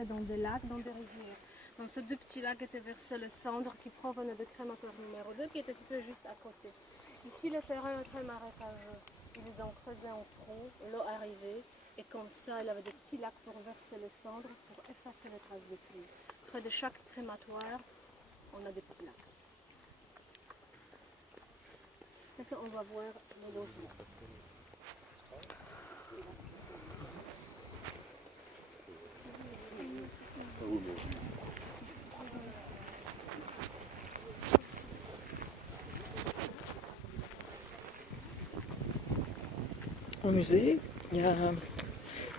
versés dans des lacs, dans des rivières. Dans ces deux petits lacs étaient versés les cendres qui provenaient de crématoire numéro 2 qui était situé juste à côté. Ici le terrain est très marécageux. Ils les ont creusés en trou, l'eau arrivait et comme ça il y avait des petits lacs pour verser les cendres pour effacer les traces de pluie. Près de chaque crématoire, on a des petits lacs. Maintenant on va voir les logements. Au musée, il y a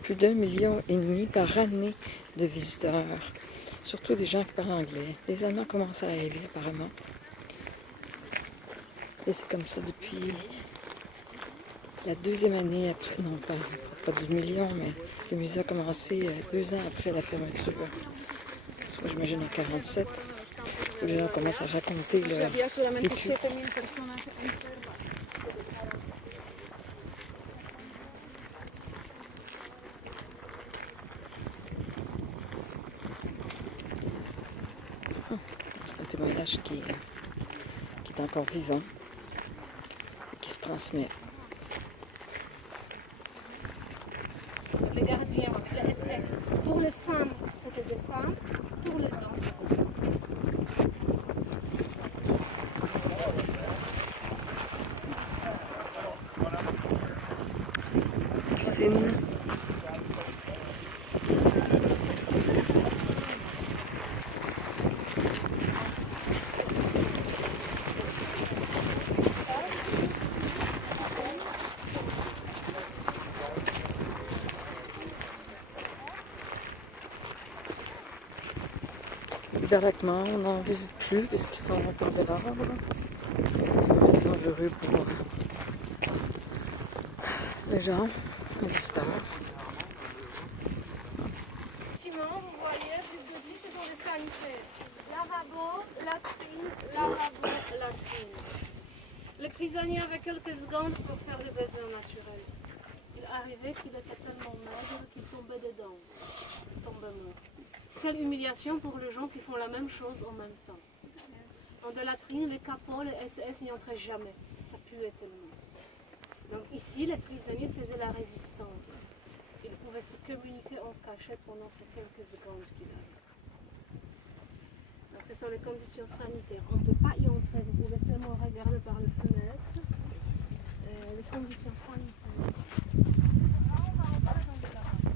plus d'1,5 million par année de visiteurs, surtout des gens qui parlent anglais. Les Allemands commencent à arriver apparemment. Et c'est comme ça depuis la deuxième année après, non pas du million, mais le musée a commencé 2 ans après la fermeture, soit j'imagine en 1947, où les gens commencent à raconter leur vécu. C'est un témoignage qui est encore vivant et qui se transmet. Les gardiens, les SS. Pour les femmes, c'était des femmes. Pour les hommes, c'était des hommes. Cuisine. Les baraquements, on n'en visite plus parce qu'ils sont en délabre. C'est dangereux pour les gens, les visiteurs. Effectivement, vous voyez, plus de 10, ce sont des sanitaires. Lavabo, latrine. Les prisonniers avaient quelques secondes pour faire des besoins naturels. Il arrivait qu'il était tellement maigre qu'il tombait dedans. Il tombait mort. Quelle humiliation pour les gens qui font la même chose en même temps. Dans des latrines, les capots, les SS n'y entraient jamais. Ça puait tellement. Donc ici, les prisonniers faisaient la résistance. Ils pouvaient se communiquer en cachette pendant ces quelques secondes qu'il avait. Donc ce sont les conditions sanitaires. On ne peut pas y entrer. Vous pouvez seulement regarder par les fenêtres. Les conditions sanitaires. On va entrer dans le lavabo.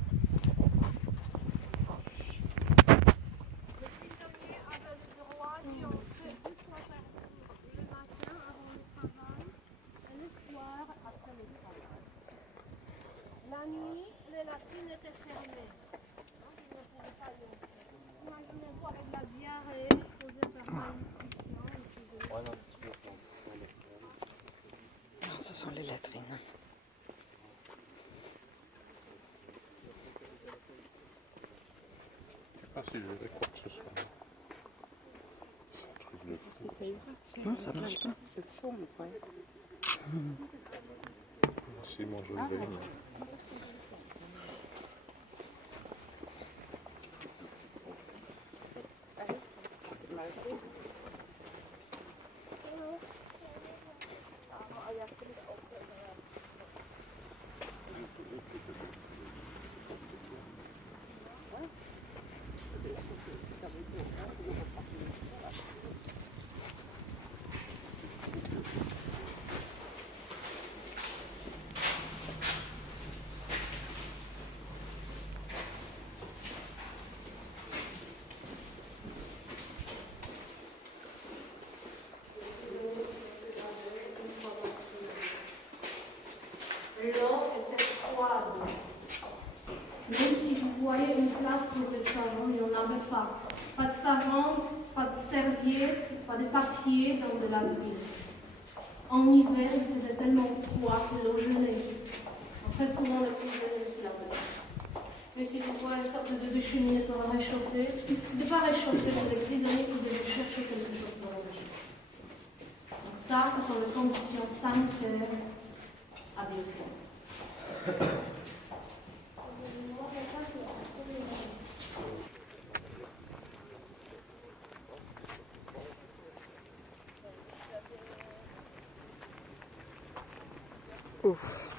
Les prisonniers avaient le droit d'y entrer une fois par jour, le matin avant le travail et le soir après le travail. La nuit, les latrines étaient fermées. Donc, ils ne pouvaient pas y entrer. Imaginez-vous avec la diarrhée causée par malnutrition. Non, ce sont les latrines. Je sais pas si je vais quoi que ce soit. C'est un truc de fou. Non, ça marche pas. C'est le son, le problème. C'est mon joli venin. L'eau était froide. Même si vous voyez une place pour le savon, il n'y en avait pas. Pas de savon, pas de serviette, pas de papier dans de la ville. En hiver, il faisait tellement froid que l'eau gelait. Très souvent, les prisonniers se lavaient. Mais si vous voyez une sorte de cheminée pour réchauffer, c'était pas réchauffer, c'est les prisonniers qui devaient chercher quelque chose pour réchauffer. Donc ça, ce sont les conditions sanitaires à Birkenau. Ouf.